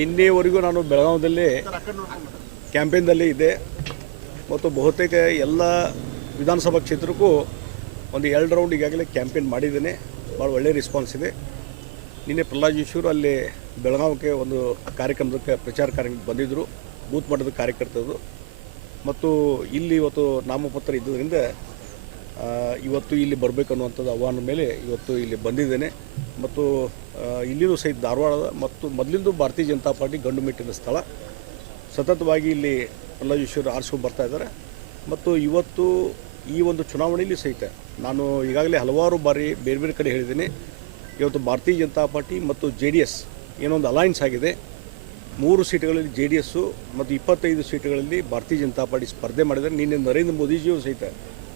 ನಿನ್ನೆವರೆಗೂ ನಾನು ಬೆಳಗಾವಿದಲ್ಲಿ ಕ್ಯಾಂಪೇನ್ದಲ್ಲಿ ಇದ್ದೆ. ಮತ್ತು ಬಹುತೇಕ ಎಲ್ಲ ವಿಧಾನಸಭಾ ಕ್ಷೇತ್ರಕ್ಕೂ ಒಂದು ಎರಡು ರೌಂಡ್ ಈಗಾಗಲೇ ಕ್ಯಾಂಪೇನ್ ಮಾಡಿದ್ದೇನೆ. ಭಾಳ ಒಳ್ಳೆಯ ರೆಸ್ಪಾನ್ಸ್ ಇದೆ. ನಿನ್ನೆ ಪ್ರಹ್ಲಾದ್ ಜೋಶಿಯವರು ಅಲ್ಲಿ ಬೆಳಗಾವಿಗೆ ಒಂದು ಕಾರ್ಯಕ್ರಮದಕ್ಕೆ ಪ್ರಚಾರ ಕಾರ್ಯಕ್ರಮಕ್ಕೆ ಬಂದಿದ್ದರು. ಬೂತ್ ಮಟ್ಟದ ಕಾರ್ಯಕರ್ತರು. ಮತ್ತು ಇಲ್ಲಿ ಇವತ್ತು ನಾಮಪತ್ರ ಇದ್ದುದರಿಂದ ಇವತ್ತು ಇಲ್ಲಿ ಬರಬೇಕು ಅನ್ನುವಂಥದ್ದು ಆಹ್ವಾನ ಮೇಲೆ ಇವತ್ತು ಇಲ್ಲಿ ಬಂದಿದ್ದೇನೆ. ಮತ್ತು ಇಲ್ಲಿಯೂ ಸಹಿತ ಧಾರವಾಡದ ಮತ್ತು ಮೊದಲಿಂದು ಭಾರತೀಯ ಜನತಾ ಪಾರ್ಟಿ ಗಂಡು ಮೆಟ್ಟಿನ ಸ್ಥಳ. ಸತತವಾಗಿ ಇಲ್ಲಿ ಪ್ರಹ್ಲಾದ್ ಜೋಶಿಯವರು ಆರಿಸ್ಕೊಂಡು ಬರ್ತಾ ಇದ್ದಾರೆ. ಮತ್ತು ಇವತ್ತು ಈ ಒಂದು ಚುನಾವಣೆಯಲ್ಲಿ ಸಹಿತ ನಾನು ಈಗಾಗಲೇ ಹಲವಾರು ಬಾರಿ ಬೇರೆ ಬೇರೆ ಕಡೆ ಹೇಳಿದ್ದೀನಿ. ಇವತ್ತು ಭಾರತೀಯ ಜನತಾ ಪಾರ್ಟಿ ಮತ್ತು ಜೆ ಡಿ ಎಸ್ ಏನೊಂದು ಅಲೈನ್ಸ್ ಆಗಿದೆ. ಮೂರು ಸೀಟುಗಳಲ್ಲಿ ಜೆ ಡಿ ಎಸ್ಸು ಮತ್ತು ಇಪ್ಪತ್ತೈದು ಸೀಟುಗಳಲ್ಲಿ ಭಾರತೀಯ ಜನತಾ ಪಾರ್ಟಿ ಸ್ಪರ್ಧೆ ಮಾಡಿದರೆ ನಿನ್ನೆ ನರೇಂದ್ರ ಮೋದಿಜಿಯವರು ಸಹಿತ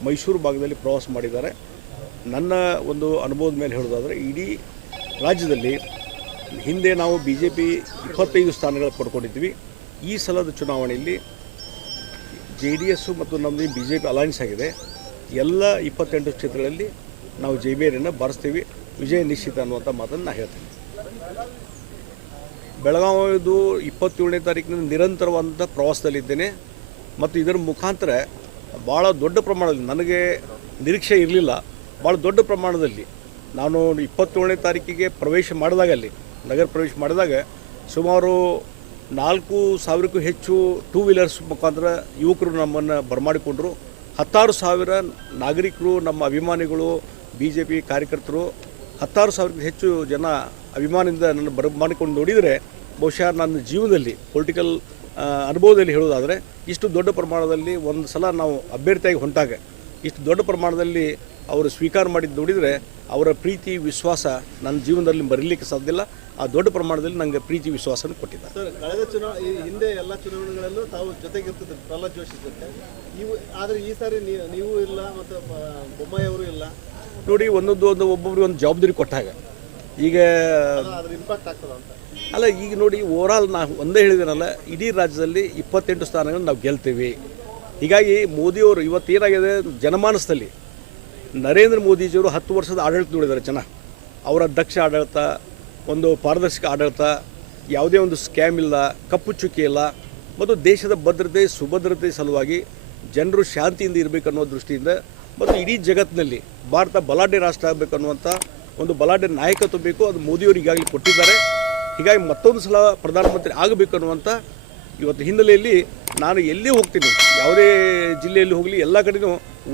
ಮೈಸೂರು ಭಾಗದಲ್ಲಿ ಪ್ರವಾಸ ಮಾಡಿದ್ದಾರೆ. ನನ್ನ ಒಂದು ಅನುಭವದ ಮೇಲೆ ಹೇಳೋದಾದರೆ ಇಡೀ ರಾಜ್ಯದಲ್ಲಿ ಹಿಂದೆ ನಾವು ಬಿ ಜೆ ಪಿ ಇಪ್ಪತ್ತೈದು ಸ್ಥಾನಗಳು ಪಡ್ಕೊಂಡಿದ್ವಿ. ಈ ಸಲದ ಚುನಾವಣೆಯಲ್ಲಿ ಜೆ ಡಿ ಎಸ್ಸು ಮತ್ತು ನಮ್ಮದು ಬಿ ಜೆ ಪಿ ಅಲೈನ್ಸ್ ಆಗಿದೆ. ಎಲ್ಲ ಇಪ್ಪತ್ತೆಂಟು ಕ್ಷೇತ್ರಗಳಲ್ಲಿ ನಾವು ಜೆ ಬಿ ಬಾರಿಸ್ತೀವಿ. ವಿಜಯ ನಿಶ್ಚಿತ ಅನ್ನುವಂಥ ಮಾತನ್ನು ನಾನು ಹೇಳ್ತೀನಿ. ಬೆಳಗಾವಿದು ಇಪ್ಪತ್ತೇಳನೇ ತಾರೀಕಿನ ನಿರಂತರವಾದಂಥ ಪ್ರವಾಸದಲ್ಲಿದ್ದೇನೆ. ಮತ್ತು ಇದರ ಮುಖಾಂತರ ಭಾಳ ದೊಡ್ಡ ಪ್ರಮಾಣದಲ್ಲಿ ನನಗೆ ನಿರೀಕ್ಷೆ ಇರಲಿಲ್ಲ. ಭಾಳ ದೊಡ್ಡ ಪ್ರಮಾಣದಲ್ಲಿ ನಾನು ಇಪ್ಪತ್ತೇಳನೇ ತಾರೀಕಿಗೆ ಪ್ರವೇಶ ಮಾಡಿದಾಗ ಅಲ್ಲಿ, ನಗರ ಪ್ರವೇಶ ಮಾಡಿದಾಗ ಸುಮಾರು ನಾಲ್ಕು ಸಾವಿರಕ್ಕೂ ಹೆಚ್ಚು ಟೂ ವೀಲರ್ಸ್ ಮುಖಾಂತರ ಯುವಕರು ನಮ್ಮನ್ನು ಬರಮಾಡಿಕೊಂಡ್ರು. ಹತ್ತಾರು ಸಾವಿರ ನಾಗರಿಕರು, ನಮ್ಮ ಅಭಿಮಾನಿಗಳು ಬಿ ಜೆ ಪಿ ಕಾರ್ಯಕರ್ತರು, ಹತ್ತಾರು ಸಾವಿರಕ್ಕೂ ಹೆಚ್ಚು ಜನ ಅಭಿಮಾನದಿಂದ ನನ್ನ ಬರ ಮಾಡಿಕೊಂಡು ನೋಡಿದರೆ ಬಹುಶಃ ನನ್ನ ಜೀವನದಲ್ಲಿ ಪೊಲಿಟಿಕಲ್ ಅನುಭವದಲ್ಲಿ ಹೇಳೋದಾದರೆ ಇಷ್ಟು ದೊಡ್ಡ ಪ್ರಮಾಣದಲ್ಲಿ ಒಂದು ಸಲ ನಾವು ಅಭ್ಯರ್ಥಿಯಾಗಿ ಹೊಂಟಾಗ ಇಷ್ಟು ದೊಡ್ಡ ಪ್ರಮಾಣದಲ್ಲಿ ಅವರು ಸ್ವೀಕಾರ ಮಾಡಿದ್ದು ನೋಡಿದರೆ ಅವರ ಪ್ರೀತಿ ವಿಶ್ವಾಸ ನನ್ನ ಜೀವನದಲ್ಲಿ ಬರೀಲಿಕ್ಕೆ ಸಾಧ್ಯ ಇಲ್ಲ. ಆ ದೊಡ್ಡ ಪ್ರಮಾಣದಲ್ಲಿ ನನಗೆ ಪ್ರೀತಿ ವಿಶ್ವಾಸನ ಕೊಟ್ಟಿದ್ದಾರೆ. ಕಳೆದ ಚುನಾವಣೆ ಹಿಂದೆ ಎಲ್ಲ ಚುನಾವಣೆಗಳಲ್ಲೂ ತಾವು ಜೊತೆಗಿರ್ತದೆ ಪ್ರಹ್ಲಾದ್ ಜೋಶಿ ಜೊತೆ. ಇವು ಆದರೆ ಈ ಸಾರಿ ನೀವು ನೀವು ಇಲ್ಲ ಮತ್ತು ಬೊಮ್ಮಾಯಿ ಅವರು ಇಲ್ಲ. ನೋಡಿ ಒಂದೊಂದು ಒಂದು ಒಬ್ಬೊಬ್ರಿಗೆ ಒಂದು ಜವಾಬ್ದಾರಿ ಕೊಟ್ಟಾಗ. ಈಗ ಇಂಪ್ಯಾಕ್ಟ್ ಆಗ್ತದ ಅಂತ ಅಲ್ಲ, ಈಗ ನೋಡಿ ಓವರಾಲ್ ನಾವು ಒಂದೇ ಹೇಳಿದಿರಲ್ಲ, ಇಡೀ ರಾಜ್ಯದಲ್ಲಿ ಇಪ್ಪತ್ತೆಂಟು ಸ್ಥಾನಗಳನ್ನು ನಾವು ಗೆಲ್ತೀವಿ. ಹೀಗಾಗಿ ಮೋದಿಯವರು ಇವತ್ತೇನಾಗಿದೆ, ಜನಮಾನಸದಲ್ಲಿ ನರೇಂದ್ರ ಮೋದಿಜಿಯವರು ಹತ್ತು ವರ್ಷದ ಆಡಳಿತ ನೋಡಿದ್ದಾರೆ ಜನ. ಅವರ ದಕ್ಷ ಆಡಳಿತ, ಒಂದು ಪಾರದರ್ಶಕ ಆಡಳಿತ, ಯಾವುದೇ ಒಂದು ಸ್ಕ್ಯಾಮ್ ಇಲ್ಲ, ಕಪ್ಪು ಚುಕ್ಕಿ ಇಲ್ಲ, ಮತ್ತು ದೇಶದ ಭದ್ರತೆ, ಸುಭದ್ರತೆ ಸಲುವಾಗಿ ಜನರು ಶಾಂತಿಯಿಂದ ಇರಬೇಕು ಅನ್ನೋ ದೃಷ್ಟಿಯಿಂದ ಮತ್ತು ಇಡೀ ಜಗತ್ತಿನಲ್ಲಿ ಭಾರತ ಬಲಾಢ್ಯ ರಾಷ್ಟ್ರ ಆಗಬೇಕು ಅನ್ನುವಂಥ ಒಂದು ಬಲಾಢ್ಯ ನಾಯಕತ್ವ ಬೇಕು, ಅದು ಮೋದಿಯವರು ಈಗಾಗಲೇ ಕೊಟ್ಟಿದ್ದಾರೆ. ಹೀಗಾಗಿ ಮತ್ತೊಂದು ಸಲ ಪ್ರಧಾನಮಂತ್ರಿ ಆಗಬೇಕು ಅನ್ನುವಂಥ ಇವತ್ತು ಹಿನ್ನೆಲೆಯಲ್ಲಿ ನಾನು ಎಲ್ಲಿ ಹೋಗ್ತೀನಿ ಯಾವುದೇ ಜಿಲ್ಲೆಯಲ್ಲಿ ಹೋಗಲಿ ಎಲ್ಲ ಕಡೆನೂ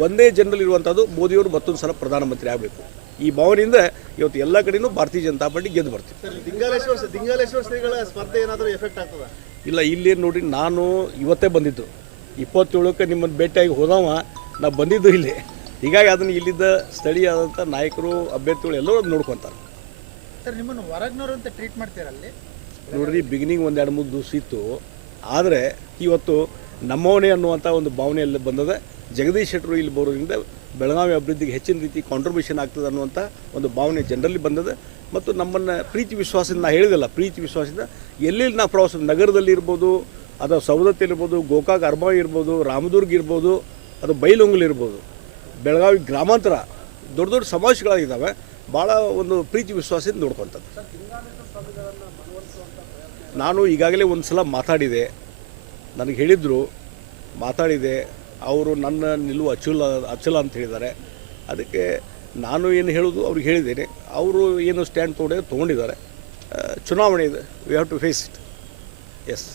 ಒಂದೇ ಜನರಲ್ಲಿ ಇರುವಂಥದ್ದು ಮೋದಿಯವರು ಮತ್ತೊಂದು ಸಲ ಪ್ರಧಾನಮಂತ್ರಿ ಆಗಬೇಕು. ಈ ಭಾವನೆಯಿಂದ ಇವತ್ತು ಎಲ್ಲ ಕಡೆನೂ ಭಾರತೀಯ ಜನತಾ ಪಾರ್ಟಿ ಗೆದ್ದು ಬರ್ತೀವಿ. ಇಲ್ಲ ಇಲ್ಲಿ ನೋಡಿ ನಾನು ಇವತ್ತೇ ಬಂದಿದ್ದು. ಇಪ್ಪತ್ತೇಳಕ್ಕೆ ನಿಮ್ಮನ್ನು ಭೇಟಿಯಾಗಿ ಹೋದವ ನಾ ಬಂದಿದ್ದು ಇಲ್ಲಿ. ಹೀಗಾಗಿ ಅದನ್ನು ಇಲ್ಲಿದ್ದ ಸ್ಥಳೀಯವಾದಂಥ ನಾಯಕರು ಅಭ್ಯರ್ಥಿಗಳು ಎಲ್ಲರೂ ನೋಡ್ಕೊತಾರೆ. ಸರ್ ನಿಮ್ಮನ್ನು ಹೊರಗ್ನವ್ರು ಅಂತ ಟ್ರೀಟ್ ಮಾಡ್ತೀರಲ್ಲಿ ನೋಡ್ರಿ ಬಿಗಿನಿಂಗ್ ಒಂದು ಎರಡು ಮೂರು ದಿವಸ ಇತ್ತು. ಆದರೆ ಇವತ್ತು ನಮ್ಮವನೇ ಅನ್ನುವಂಥ ಒಂದು ಭಾವನೆಯಲ್ಲಿ ಬಂದದೆ. ಜಗದೀಶ್ ಶೆಟ್ಟರು ಇಲ್ಲಿ ಬರೋದ್ರಿಂದ ಬೆಳಗಾವಿ ಅಭಿವೃದ್ಧಿಗೆ ಹೆಚ್ಚಿನ ರೀತಿ ಕಾಂಟ್ರಿಬ್ಯೂಷನ್ ಆಗ್ತದೆ ಅನ್ನುವಂಥ ಒಂದು ಭಾವನೆ ಜನರಲ್ಲಿ ಬಂದದೆ. ಮತ್ತು ನಮ್ಮನ್ನು ಪ್ರೀತಿ ವಿಶ್ವಾಸದಿಂದ, ನಾ ಹೇಳಿದಲ್ಲ, ಪ್ರೀತಿ ವಿಶ್ವಾಸದಿಂದ ಎಲ್ಲೆಲ್ಲಿ ನಾವು ಪ್ರವಾಸ, ನಗರದಲ್ಲಿ ಇರ್ಬೋದು ಅಥವಾ ಸವದತ್ತಿ ಇರ್ಬೋದು, ಗೋಕಾಕ್ ಅರ್ಬಾವಿ ಇರ್ಬೋದು, ರಾಮದುರ್ಗ ಇರ್ಬೋದು, ಅದು ಬೈಲೊಂಗಲ್ ಇರ್ಬೋದು. ಬೆಳಗಾವಿ ಗ್ರಾಮಾಂತರ ದೊಡ್ಡ ದೊಡ್ಡ ಸಮಾವೇಶಗಳಾಗಿದ್ದಾವೆ ಭಾಳ ಒಂದು ಪ್ರೀತಿ ವಿಶ್ವಾಸದಿಂದ ನೋಡ್ಕೊತದ್ದು. ನಾನು ಈಗಾಗಲೇ ಒಂದು ಸಲ ಮಾತಾಡಿದೆ. ನನಗೆ ಹೇಳಿದರು ಮಾತಾಡಿದೆ. ಅವರು ನನ್ನ ನಿಲುವು ಅಚಲ ಅಚಲ ಅಂತ ಹೇಳಿದ್ದಾರೆ. ಅದಕ್ಕೆ ನಾನು ಏನು ಹೇಳೋದು ಅವ್ರಿಗೆ ಹೇಳಿದ್ದೇನೆ. ಅವರು ಏನು ಸ್ಟ್ಯಾಂಡ್ ತೊಗೊಂಡೆ ತೊಗೊಂಡಿದ್ದಾರೆ. ಚುನಾವಣೆ ಇದೆ. We have to face it yes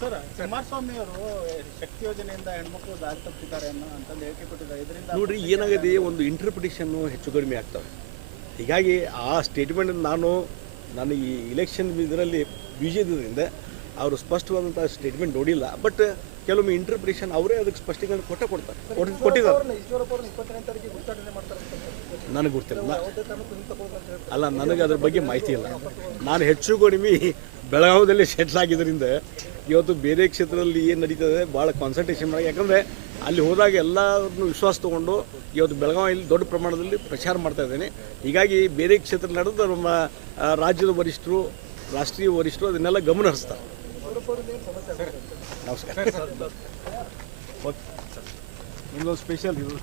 sir Kumaraswamy ಅವರು ಶಕ್ತಿ ಯೋಜನೆಯಿಂದ ಹೆಣ್ಮಕ್ಳು ದಾರಿ ತಪ್ಪಿದ್ದಾರೆ ಅನ್ನೋ ಅಂತಂದು ಹೇಳಿಕೆ ಕೊಟ್ಟಿದ್ದಾರೆ. ಇದರಿಂದ ನೋಡ್ರಿ ಏನಾಗಿದೆ? ಒಂದು ಇಂಟರ್ಪ್ರಿಟೇಷನ್ನು ಹೆಚ್ಚು ಕಡಿಮೆ ಆಗ್ತವೆ. ಹೀಗಾಗಿ ಆ ಸ್ಟೇಟ್ಮೆಂಟ್ ನಾನು ನಾನು ಈ ಇಲೆಕ್ಷನ್ ಇದರಲ್ಲಿ ಬಿಜೆಪಿಯಿಂದ ಅವರು ಸ್ಪಷ್ಟವಾದಂಥ ಸ್ಟೇಟ್ಮೆಂಟ್ ನೋಡಿಲ್ಲ. ಬಟ್ ಕೆಲವೊಮ್ಮೆ ಇಂಟರ್ಪ್ರಿಟೇಷನ್ ಅವರೇ ಅದಕ್ಕೆ ಸ್ಪಷ್ಟೀಕರಣ ಕೊಟ್ಟೆ ಕೊಡ್ತಾರೆ. ಕೊಟ್ಟು- ಕೊಟ್ಟಿದ್ದಾರೆ. ಅಂತ ನನಗೆ ಗೊತ್ತಿಲ್ಲ. ಅಂತ ಅಲ್ಲ ನನಗೆ ಅದ್ರ ಬಗ್ಗೆ ಮಾಹಿತಿ ಇಲ್ಲ. ನಾನು ಹೆಚ್ಚು ಕಡಿಮೆ ಬೆಳಗಾವಿಯಲ್ಲಿ ಸೆಟ್ಲ್ ಆಗಿದ್ದರಿಂದ ಇವತ್ತು ಬೇರೆ ಕ್ಷೇತ್ರದಲ್ಲಿ ಏನು ನಡೀತದೆ ಭಾಳ ಕಾನ್ಸಂಟ್ರೇಷನ್ ಮಾಡಿ. ಯಾಕಂದರೆ ಅಲ್ಲಿ ಹೋದಾಗ ಎಲ್ಲರನ್ನು ವಿಶ್ವಾಸ ತೊಗೊಂಡು ಇವತ್ತು ಬೆಳಗಾವಿಯಲ್ಲಿ ದೊಡ್ಡ ಪ್ರಮಾಣದಲ್ಲಿ ಪ್ರಚಾರ ಮಾಡ್ತಾ ಇದ್ದೇನೆ. ಹೀಗಾಗಿ ಬೇರೆ ಕ್ಷೇತ್ರ ನಡೆದು ನಮ್ಮ ರಾಜ್ಯದ ವರಿಷ್ಠರು ರಾಷ್ಟ್ರೀಯ ವರಿಷ್ಠರು ಅದನ್ನೆಲ್ಲ ಗಮನ ಹರಿಸ್ತಾರೆ. ನಮಸ್ಕಾರ. ಇನ್ನೊಂದು ಸ್ಪೆಷಲ್ ಇದು.